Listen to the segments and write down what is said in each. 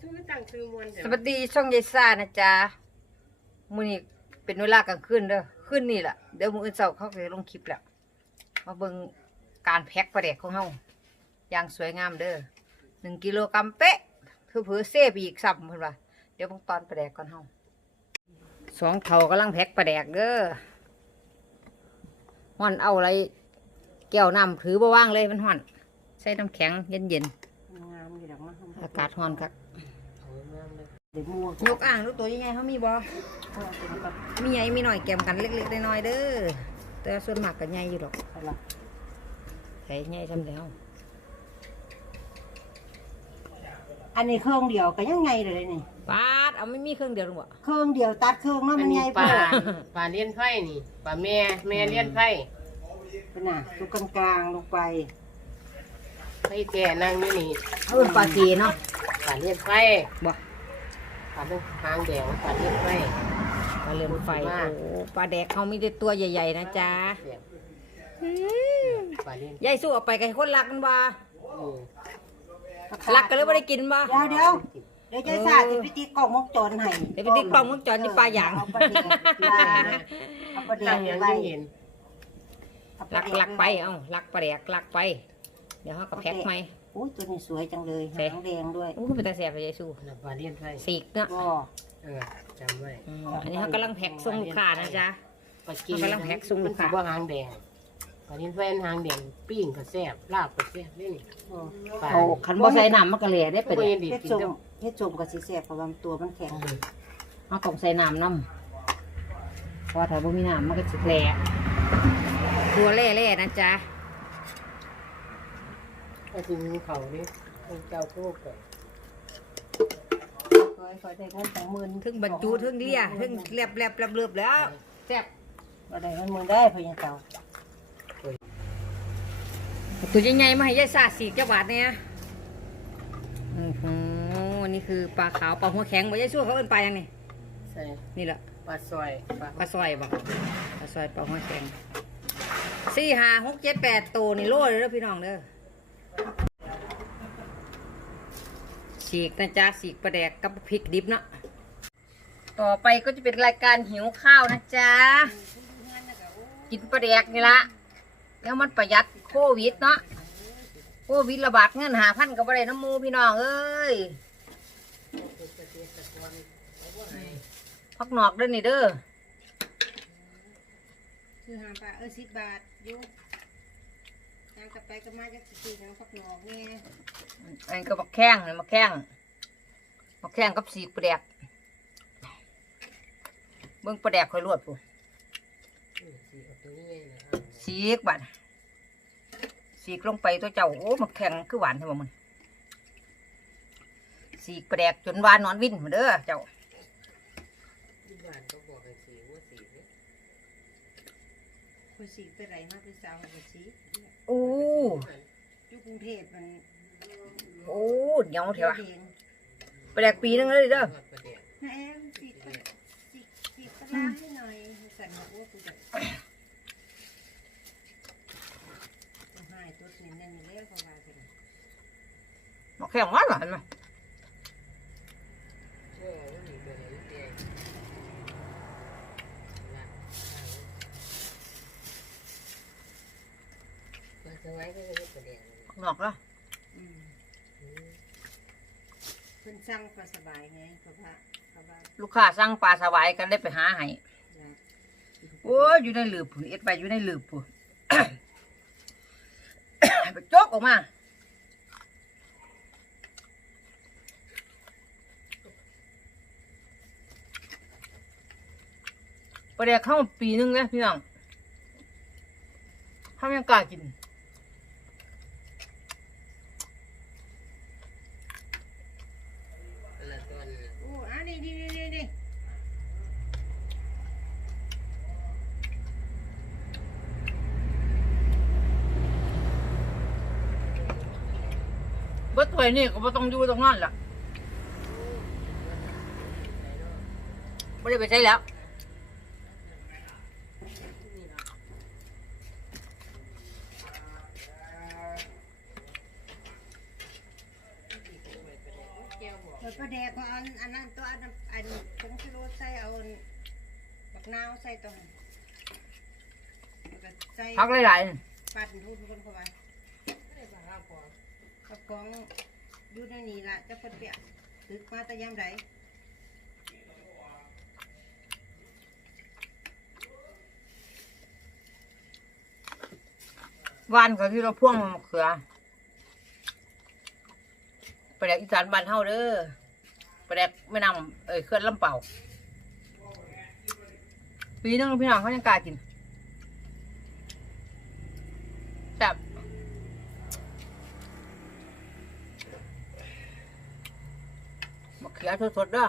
ชื่อตั้งชื่อมวนเดี๋ยสววัสดีช่องยายซ่านะจ๊ะมื้อนี้เป็นเวลากลางคืนเด้อคืนนี่ล่ะเดี๋ยวมื้ออื่นเช้าเขาก็จะลงคลิปแล้วมาเบิ่งการแพ็คปลาแดกของเฮาอย่างสวยงามเด้อหนึ่งกิโลกรัมเป๊ะเพื่อเผื่อเซฟอีกซ้ำเพิ่นว่าเดี๋ยวเบิ่งตอนปลาแดกก่อนเฮาสองเท่ากำลังแพ็คปลาแดกเด้อฮ้อนเอาอะไรแก้วน้ำถือบ่ว่างเลยมันฮ้อน ใส่น้ำแข็งเย็นงามอยู่ดอกมะๆอากาศฮ้อนครับเดี๋ ยวมัวยกอ่างรู้ตัวยังไงเขามีบ่เอาเป็นกับมีใหญ่มีหน่อยแกมกันเล็กๆน้อยๆเด้อแต่ส่วนมากก็ใหญ่อยู่ดอกอะไรใส่ใหญ่ทำแล้ว อันนี้เครื่องเดียวก็ยังไงเลยนี่ปาดเอาไม่มีเครื่องเดียวหรอวะเครื่องเดียวตัดเครื่องเนาะอัมันนนี้ใหญ่ปลาเพิ่นปลาเลี้ยนไผ่นี่ปลาแม่แม่เลี้ยนไผ่เป็นน่ะดูกลางๆลงไปไผ่แก่นั่งอยู่นี่เอาเป็นปลาจีเนาะปลาเลี้ยนไผ่บ่ ปลาเป็นหางแดงปลาเลี้ยนไผ่ปลาเรือนไฟโอ้ปลาแดกเขามีแต่ตัวใหญ่ ๆ นะจ๊ะเสียบอืมปลาเลี้ยนยายสู้เอาไปกับคนรักมันบ่เออรักกันเลยบ่ได้กินบ่เดี๋ยวเดี๋ยวเดี๋ยวจะสาธิตพิธีกล่องวงจรให้เดี๋ยวไปติดกล้องวงจรที่ปลาหยางเอาประเดี๋ยวปลาเอาประเดี๋ยตั้วงยังไว้ไม่เห็นเอาปลัระกเดี๋ยวลักไป เอ้าลักปลาแดกลักไป เดี๋ยวเขาก็แพ็คไหม อุ้ยตัวนี้สวยจังเลยเอ๊ะหางแดงด้วยอู้เป็นตาแสบเลยยายสู้ปลาเลี้ยนไผ่สีกเนาะก็เออจำไว้อืมอันนี้เขากำลังแพ็คส่งลูกค้านะจ๊ะ ปลากีมันกำลังแพ็คส่งลูมันกถืค้าอว่าหางแดงปลาเลี้ยนไผ่หางแดงปิ้งก็แซ่บลาบก็แซ่บนี่นี่ปลาเอาคันบ่ใส่น้ำมันก็เหละได้เป็เป็นนดีเฮ็ดกินชมเด้อเฮ็ดชมกับสีแสบเพราะว่าตัวมันแข็งเอาต้องใส่น้ำน้ำเพราะว่าถ้าบ่มีน้ำมันก็สิแหละตัวแร่ๆนะจ๊ะ ก็คือมีเขานี่เจ้าโทษก่อนคอยคอยได้เงินสองหมื่นถึงบรรจุถึงเลียถึงแลบแลบแลบเลือบแล้วแซ่บก็ได้เงินหมื่นได้เพียงเก่าตัวใหญ่ๆมาให้ยายสาสีกจักบาทเนี่ยอือหือนี่คือปลาขาวปลาหัวแข็งบ่ยายสู้เขาเอิ้นปลาหยังนี่ใส่นี่แหละปลาซอยปลาปลาซอยบ่ปลาซอยปลาหัวแข็งสี่ห้าหกเจ็ดแปดตัวนี่โลเลยเด้อพี่น้องเด้อ สีกนะจ๊ะสีกปลาแดกกับพริกดิบเนาะต่อไปก็จะเป็นรายการหิวข้าวนะจ๊ะกินปลาแดกนี่ละแล้วมันประหยัดโควิดเนาะโควิดระบาดเงินหาพันกับอะไรน้ำมูพี่น้องเอ้ยพักหนอกด้อนี่เด้อคือหาปลาเออสิบบาทยู่ทาง กลับไปก็มาจากสี่ทางพักหนอกเนี่ยอันก็บักแข้งนี่บักแข้งบักแข้งกับสีกปลาแดกเบิ่งปลาแดกคอยลวดผู้สีกบัดสีกลงไปตัวเจ้าโอ้บักแข้งคือหวานใช่บ่มันสีกปลาแดกจนวานนอนวินมาเด้อเจ้าคุยสีไปไหนมาเป็นสาวคุยสี โอ้อยู่กรุงเทพมันโอ้เหนียวเถอะวะแดงปลาแดกปีนึงเลยเด้อนะแอมสีปลาสีสีปลาร้าให้หน่อยสั่นบอกว่ากูจะต้องให้ตัวนี้นั่นนี่แล้วเขาว่าจะบักแข้งหวานหวานมานอกแล้วอืมเพิ่นสั่งปลาสบายไงเขาว่าเขาว่าลูกค้าสั่งปลาสวายกันได้ไปหาให้อยากโอ้ยอยู่ในหลืบผุนเอ็ดไปอยู่ในหลืบผุน ไปโจกออกมาประเดี๋ยวเข้ามาปีนึงแล้วพี่น้องข้ายังกล้ากิน โอ้อันนี้ดีดีดี เบิดถ้วยนี่ก็บ่ต้องอยู่ตรงนั้นล่ะไม่ได้ไปใช้แล้วคนประแดกก็เอาอันนั้นตัวอันนั้นอันผงชูรสใส่เอาบักนาวใส่ตัวนั้นแล้วก็ใส่พักหลายปั่นทุกคนเข้าไป กระป๋องอยู่ในนี้ละจะคนเปียกตึกมาแต่ยามใดๆหวานก็ที่เราพ่วงมะเขือไปแดกอีสานบ้านเฮาเด้อไปแดกแม่นำเอ้ยเขื่อนลำเป่า ปีนึงพี่น้องเขายังกล้ากินแบบ มะเขือสดๆเด้อ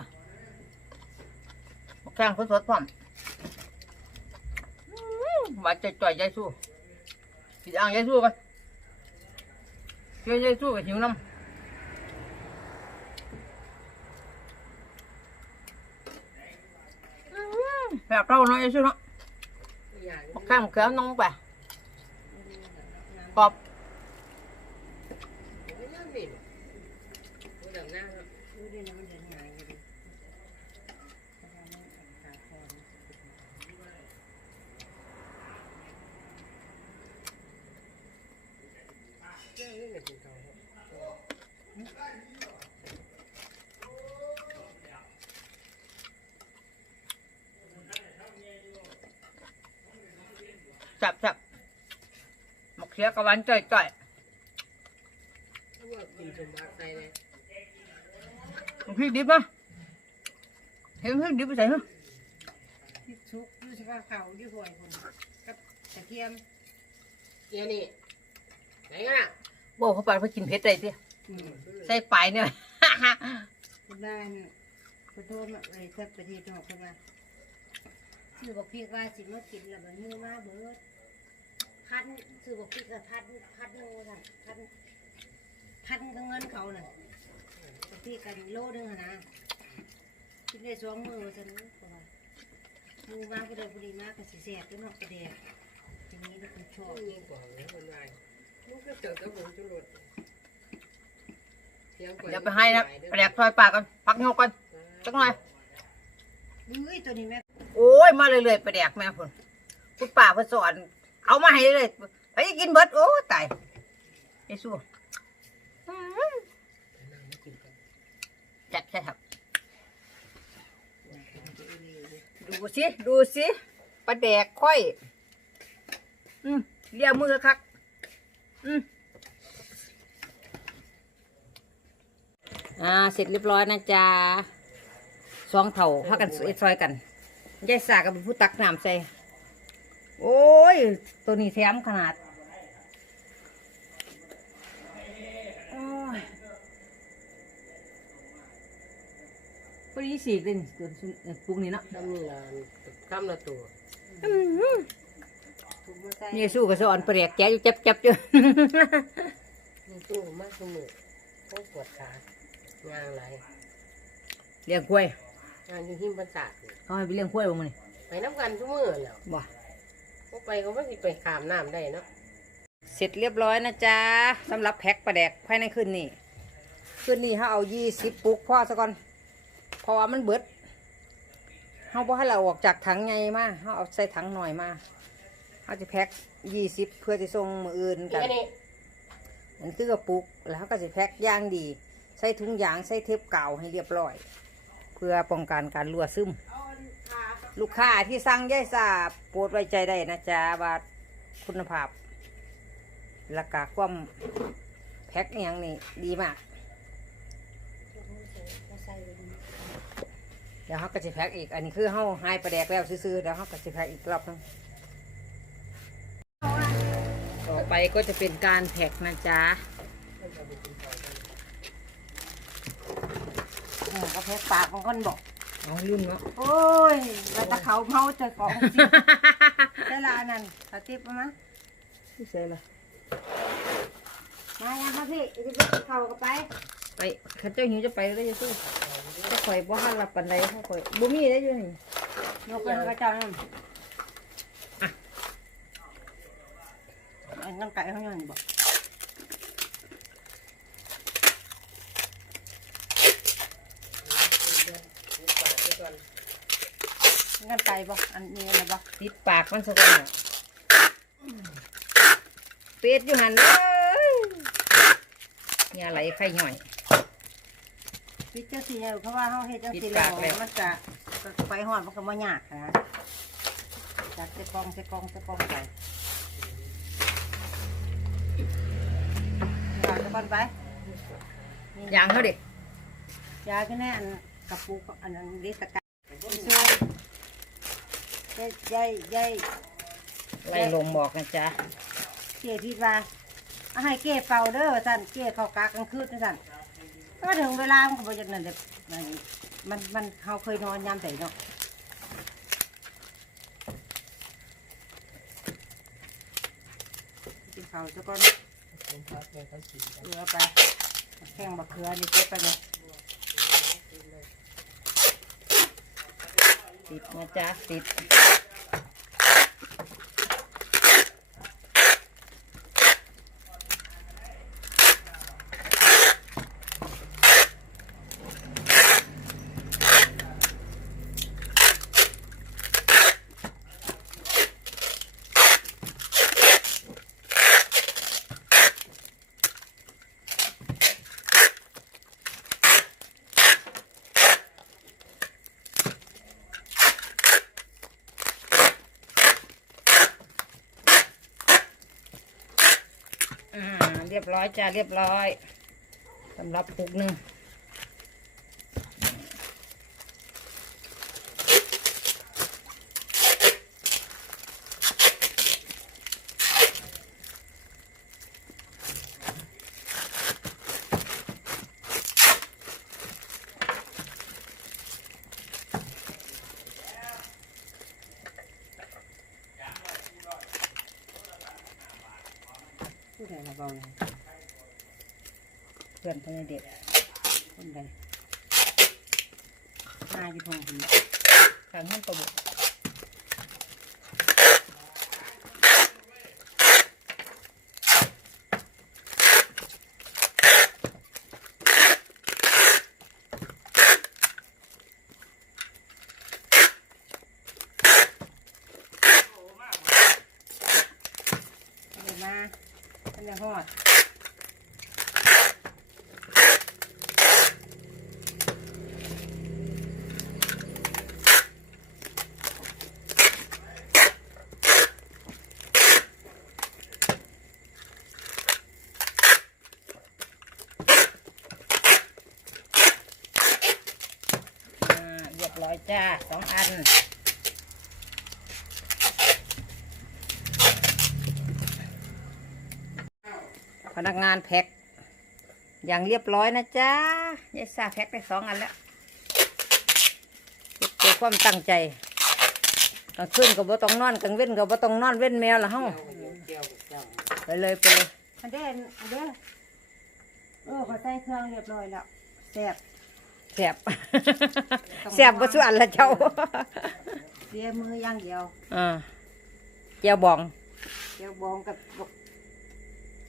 มะแข้งสดๆพร้อมอื้อหวานจ่อยยายสู้กินอ่างยายสู้กันเชื่อยายสู้กับหิวน้ำแบบเราเนาะยังชื่อเนาะบักข้างเขือน้องไปกรอบ ดูดินะมันเดินหายอยู่ดิกระดานมันตาคอน จับจับหมะเขือกระวันจ่อยจ่อยมันพริกดิบมั้ยเห็นพริกดิบไปใส่มั้ยพริกชุกดูสิว่าเขาอยู่ห่วยคนกับกระเทียมเดี๋ยวนี่ไหนกันอะ โบ้เขาไปเพื่อกินเผ็ดได้สิอืมใส่ปลายเนี่ยคุณบ้านคุณโทรมาเลยสักประเทศนอกขึ้นมาคือบอกพี่ว่าสิมากินแล้วมันมือมาเบิดพันคือบอกพี่กับพันพันโลสั่นพันพันก็เงินเขาน่ะบอกพี่กันโลนึงอะนะกินได้สองมือฉันก็ว่ามือมาก็ได้พอดีมากก็สิแสบด้วยเนาะกระเดียอย่างนี้เป็นคนชอบยิงกว่าแล้วมันไง ลูกก็เจอกับผมจุลดเดี๋ยวไปให้นะไปแดกซอยปลากันพักโยกกันจักหน่อย เฮ้ยตัวนี้แม่โอ้ยมาเรื่อยๆไปแดกแม่พุ่นคุณป้าเพิ่นสอน เอามาให้เลยไปกินเบิดโอ้ตายไอ้สู้อื้อจัดใช่ครับ ดูสิ ดูสิปลาแดกค่อย อืมเลียมือคัก อืมอ่า เสร็จเรียบร้อยนะจ๊ะสองเถ่าพากันเอ็ดซอยกันยายสากับเป็นผู้ตักน้ำใส่ โอ้ย ตัวนี้แถมขนาดโอ้ยพอดีสีกเลยนี่ตัวซุเอ่อปรุงนี่เนาะทำนี่ละคำละตัว ถูกมาใส่นี่สู้กับสอนเปรียกแกอยู่เจ็บเจ็บอยู่ นี่ตู้มากสมุนโคตรปวดขางานอะไรเลี้ยงกล้วยงานอยู่หิมประสาทเขาให้ไปเลี้ยงกล้วยบ้างมั้ยไปน้ำกันทุกมื้อแล้วบ่ก็ไปเขาไม่สิไปขามน้ำได้เนาะเสร็จเรียบร้อยนะจ๊ะสำหรับแพ็คปลาแดกภายในคืนนี้คืนนี้เขาเอายี่สิบปุกพ่อซะก่อนเพราะว่ามันเบิดเขาบ่ให้เราออกจากถังไงมาเขาเอาใส่ถังหน่อยมา เขาจะแพ็คยี่สิบเพื่อจะส่งมืออื่นกันแค่นี้มันคือกระปุกแล้วเขาก็จะแพ็คอย่างดี ใส่ถุงยางใส่เทปกาวให้เรียบร้อย เพื่อป้องกันการรั่วซึม ลูกค้าที่สั่งย่ายสาบโปรดไว้ใจได้นะจ๊ะว่าคุณภาพราคาความแพ็คอหย่างนี้ดีมาก เดี๋ยวเขาก็จะแพ็คอีก อันนี้คือเขาหายประแดกแล้วซื้อๆเดี๋ยวเขาก็จะแพ็คอีกรอบนึง ต่อไปก็จะเป็นการแพ็คนะจ๊ะเนี่ยก็แพ็คปากของคนบอกเอาลืมเนาะโอ้ยแล้วตะเขาเมาเจอของสิเวลานั้นเขาติบมาที่ใส่ละมายังครับพี่จะไปเขาก็ไป ไปเข้าเจ้าหิวจะไปแล้วจะสู้จะข่อยบ่หันหลับปันใดเขาข่อยบ่มีได้อยู่นี่ยกเป็นกระเจ้านั่น อันไก่เข้างยอนอยู่บ่งันไก่บ่อันนี้อะไรบ่ติดปากมันสกปรกเป็ดอยู่หันเลยเนี่ยอะไรไข่หน่อย ปิดเจ้าสีเนี่เพราะว่าเขาเห็ดจังสีปิดล้ปากแล้ว มันจะไปหอดมันก็มาหยากนะจัดเสกองเสกองเสกองไป กอนไปนี่ยางเขาเด็กยาก็แน่อันกระปุกอันนั้นลิสกัดช่วยยายยายยายไล่ลงบอกนะจ๊ะเก๋พี่ว่าเอาให้เก๋เป่าเด้อสั่นเก๋เข้ากากลางคืนนะสั่นก็ถึงเวลามันก็บ่จักนั่นเด้มันมันมันเขาเคยนอนยามใดเนาะกินข้าวซะก่อน เป็นพักในเขาสีเกลือไปแข้งบักเขือนี่เก็บไปเลยติดนะจ๊ะติด อ่า เรียบร้อยจ้าเรียบร้อยสำหรับปุกหนึ่ง ผู้ใดละเบาเลยเพื่อนเพื่อนเด็กคนใดมาอยู่ทงผีทางนั้นประบุ เดี๋ยวมาเป็นยังหอด อ่าเรียบร้อยจ้าส องอัน พนักงานแพ็คอย่างเรียบร้อยนะจ๊ะยายซาแพ็คได้สองอันแล้วเก็บความตั้งใจกลางคืนก็บ่ต้องนอนกลางเว้นก็บ่ต้องนอนเว้นแมวละเฮาเจียวเจียวไปเลยไปเลยเด่นเด้อเออขาใส่เครื่องเรียบร้อยแล้วแซ่บ สบแสบบ่ส่วนละเจ้าเสียมืออย่างเดียวอ่าเจียวบองเดี๋ยวบองกับ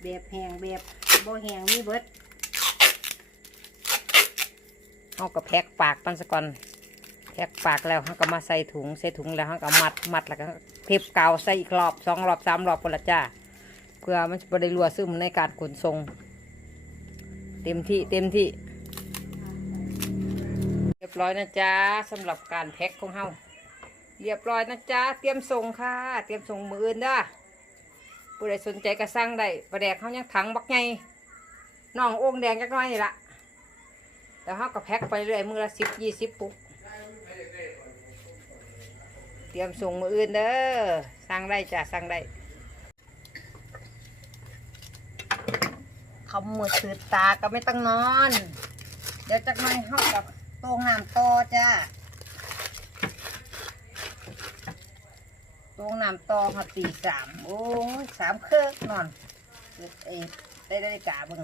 แบบแห้งแบบบ่แห้งมีเบิดเฮาก็แพ็คปากมันซะก่อนแพ็คปากแล้วเฮาก็มาใส่ถุงใส่ถุงแล้วเฮาก็มัดมัดแล้วก็เทปกาวใส่อีกรอบสองรอบสามรอบพุ่นละจ้าเพื่อมันจะบ่ได้รั่วซึมในการขนส่งเต็มที่เต็มที่เรีย บร้อยนะจ๊ะสำหรับการแพ็คของเฮาเรียบร้อยนะจ๊ะเตรียมส่งค่ะ เตรียมส่งมืออื่นเด้อผู้ใดสนใจก็สั่งได้ประแดกเขายังถังบักไงน้องโอ่งแดงจักน้อยนี่ละแต่เขาก็แพ็คไปเรื่อยมือละสิบยี่สิบปุกเตรียมส่งมืออื่นเด้อสั่งได้จ้ะสั่งได้เขามือสืดตาก็ไม่ต้องนอน เดี๋ยวจักหน่อยเข้ากับ โตงน้ำโตอจ้าโตงน้ำโตอค่ะตีสามโอ้ยสามเครื่องนอนเอ้ยได้ได้กาเบิ่ง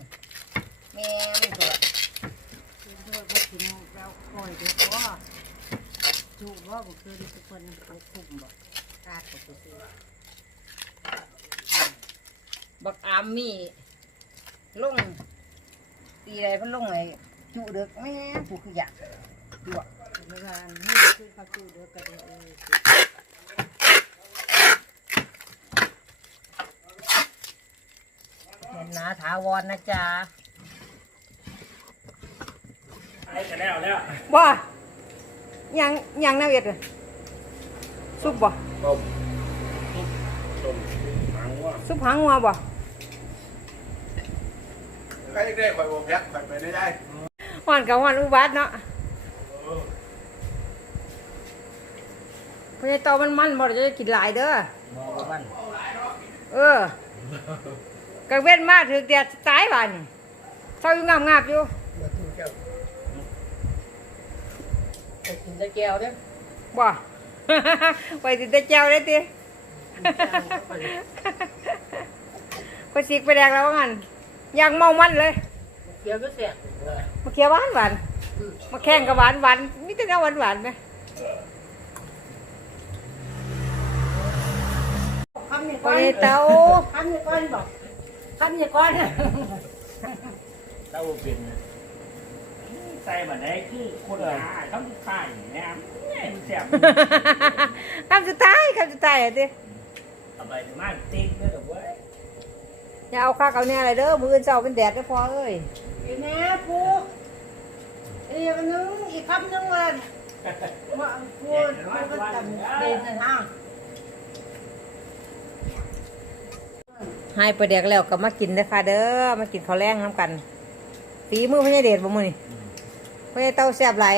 แม่มันตัวเพื่อบ่กินแล้วคอยเดี๋ยวก็ถูกว่าบ่คืนทุกคนโอ้คุ้มบ่ตาดก็ซื้อบักอามมี่ลงตีอะไรเพิ่นลงไอ้ จุเด็กแม่ผู้คืออยากดวกแล้วก็านให้คือเขาจูเด้อกันเออเห็นนาถาวรนะจ๊ะไอ้กันแล้วแล้วบ่ยังยังแนวเอ็ดอะซุปบ่ต้มต้มหางว่าซุปหางงัวบ่ใครได้ข่อยบ่แพ็คข่อยไปได้ได้ ฮ้อนกับฮ้อนอุบัติเนาะเพราะไอ้ตอมันมันบ่ได้กินหลายเด้อมองมันเออกังเว้นมาถึงแดดตายบาดนี่เศร้าอยู่งามงาบอยู่มากินแก้วไปกินตะแก้วเด้อบ่ไปติดแต่เจ้าได้ติก็สิกไปแดกแล้วว่างั้นอยางเมามันเลยเกี๊ยวก็แซ่บเลยมา เคี้ยวหวานหวานมาแข่งกับหวานหวานมีแต่แนวหวานหวานไหมคำนี้ไปก่อนเตาคำนี้ก่อนบอกคำนี้ก่อนเต้าเป็นใส่มาได้คือคนหาต้องใส่เนี่ยเนี่ยมันแสบคำสุดท้ายคำสุดท้ายอะติเอาไปมาติ๊กเลยหรอเว้ยอย่าเอาข้าวเอาเนี่ยอะไรเด้อมืออนเจ้าเป็นแดดได้อพอเอ้ยอยู่แน่ปู อีกอันนึงอีกคำนึงว่าว่าพูดพูดกันเด่นนะฮะให้ไปแดกแล้วก็มากินเด้อค่ะเด้อมากินข้าวแรงน้ำกันฝีมือพญาเดชบ่มือนี่พญาเต้าแซ่บหลาย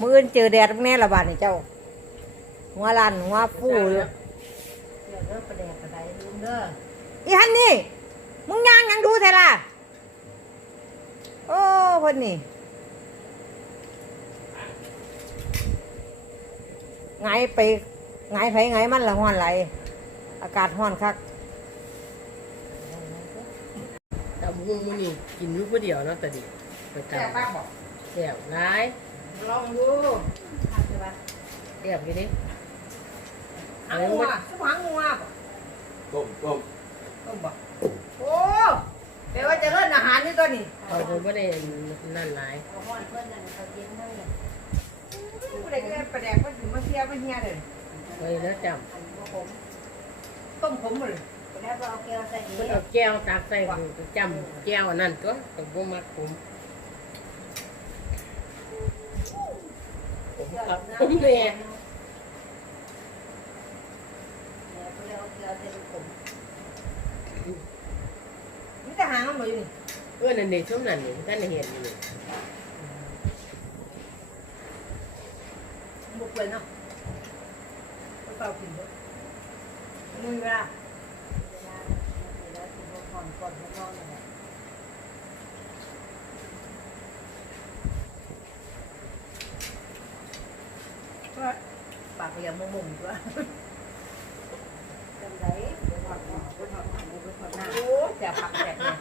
มืออื่นเจอแดดแน่ละบาดนี่เจ้าหัวลานหัวฟูอยู่เดี๋ยวเด้อประเดี๋ยวกระไดลืมเด้ออีฮันนี่มึงย่างยังดูเถอะล่ะโอ้คนนี่ ไงไปไงไผไงมันละห้อนไหลอากาศห้อนคักแต่มุ้งมื้อนี้กินอยู่ผู้เดียวเนาะแต่ดิประจำแซ่บหลายลองดูทำใช่ปะแซ่บอยู่ดิหางงัวสมหางงัวบ่ต้มต้มต้องบอกโอ้แปลว่าเจะเลิ่นอาหารนี่ตัวนี้เอาไปบ่ได้นั่นหลายเอาห้อนเพื่อนนั่นเขาเย็นนั่งเนี่ย ผู้ใดก็ได้ประแดกก็ถึงมาเทียมาเฮียเลยไว้แล้วจอันนี้ผมต้มผมเลยแล้วก็เอาแก้วใส่ำนี้เพิ่นเอาแก้วตักใส่จำแก้วอันนั้นตัวแต่บ่มักผมผมครับผมแน่แล้วก็เอาแก้วใส่ผมนี่แต่หางมันบ่อยู่นี่เออนั่นนี่ช่วงนั้นนี่ท่านได้เห็นอยู่นี่ บุกเลยเนาะก็เปล่ากินเด้อมึงเวลาเวลาเวลาที่เขาผ่อนก่อนนอนเนี่ยก็ปากก็ยังมุมๆตัวยจำได้เดี๋ยวถอดออกเดี๋ยวถอดออกเดี๋ยวถอดหน้าโอ้จะผักแดกเนี่ย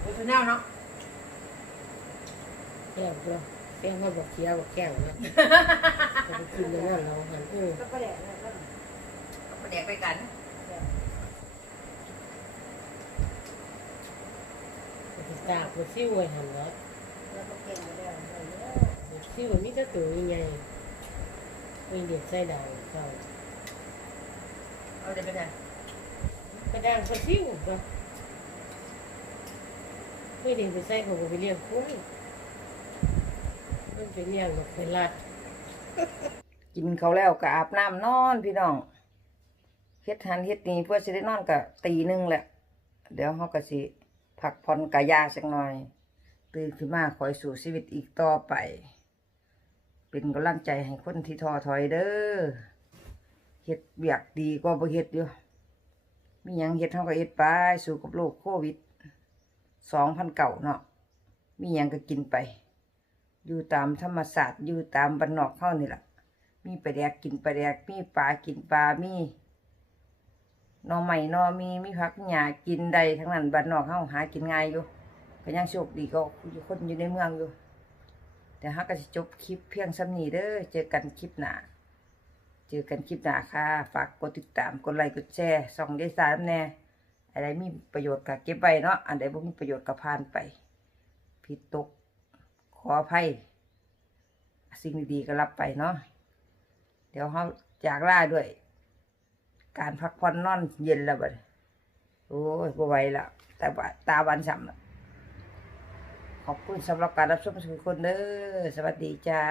โอ้ตัวแนวเนาะ แก้วตัวแก้วมาบอกเคี้ยวบอกแก้วนะเอาไปกินแล้วนั่นเราหันเออก็ประเดี๋ยวเนี่ยก็เอาประแดกไปกันตากมันซิ่วไว้หันแล้วแล้วก็เก่งไปแล้วเลยเด้อซิ่วมันมีแต่ตัวใหญ่มีเด็ดใส่ดาวเขาเอาเดี๋ยวไปไหนกระด้างก็ซิ่วก็ไม่ได้ไปใส่เขาก็ไปเลี้ยงคุ้ย มันไปเลี้ยงนกเป็นลัดกินเขาวแล้วก็อาบน้ำนอนพี่น้องเฮ็ดหันเฮ็ดนี่เพื่อสิได้นอนก็ตีหนึ่งแหละ เดี๋ยวเขาก็สิพักผ่อนกายาสักหน่อย ตื่นขึ้นมาคอยสู่ชีวิตอีกต่อไป เป็นกำลังใจให้คนที่ท้อถอยเด้อเฮ็ดเบียกดีกว่าบ่เฮ็ดอยู่มีหยังเฮ็ดเฮาก็เฮ็ดไปสู่กับโรคโควิด2009เนาะมีหยังก็กินไป อยู่ตามธรรมศาสตร์อยู่ตามบ้านนอกเฮานี่แหละมีปลาแดกกินปลาแดกมีปลากินปลามีนอใหม่นอมีมีผักหญ้ากินได้ทั้งนั้นบ้านนอกเฮาหากินง่ายอยู่ก็ยังโชคดีก็อยู่คนอยู่ในเมืองอยู่ แต่ฮักก็สิจบคลิปเพียงซ้ำนี้เด้อเจอกันคลิปหน้าเจอกันคลิปหน้าค่ะ ฝากกดติดตามกดไลค์กดแชร์ส่องยายสารแน่อะไรมีประโยชน์ก็เก็บไว้เนาะอันใดบ่มีประโยชน์ก็ผ่านไป ผิดตก ขออภัย สิ่งดีๆก็รับไปเนาะเดี๋ยวเขาจากล่าด้วย การพักผ่อนนอนเย็นแล้วบัดโอ้ยบ่ไหวละแต่ว่าตาวันช้ำละขอบคุณสำหรับการรับชมทุกคนเด้อสวัสดีจ้า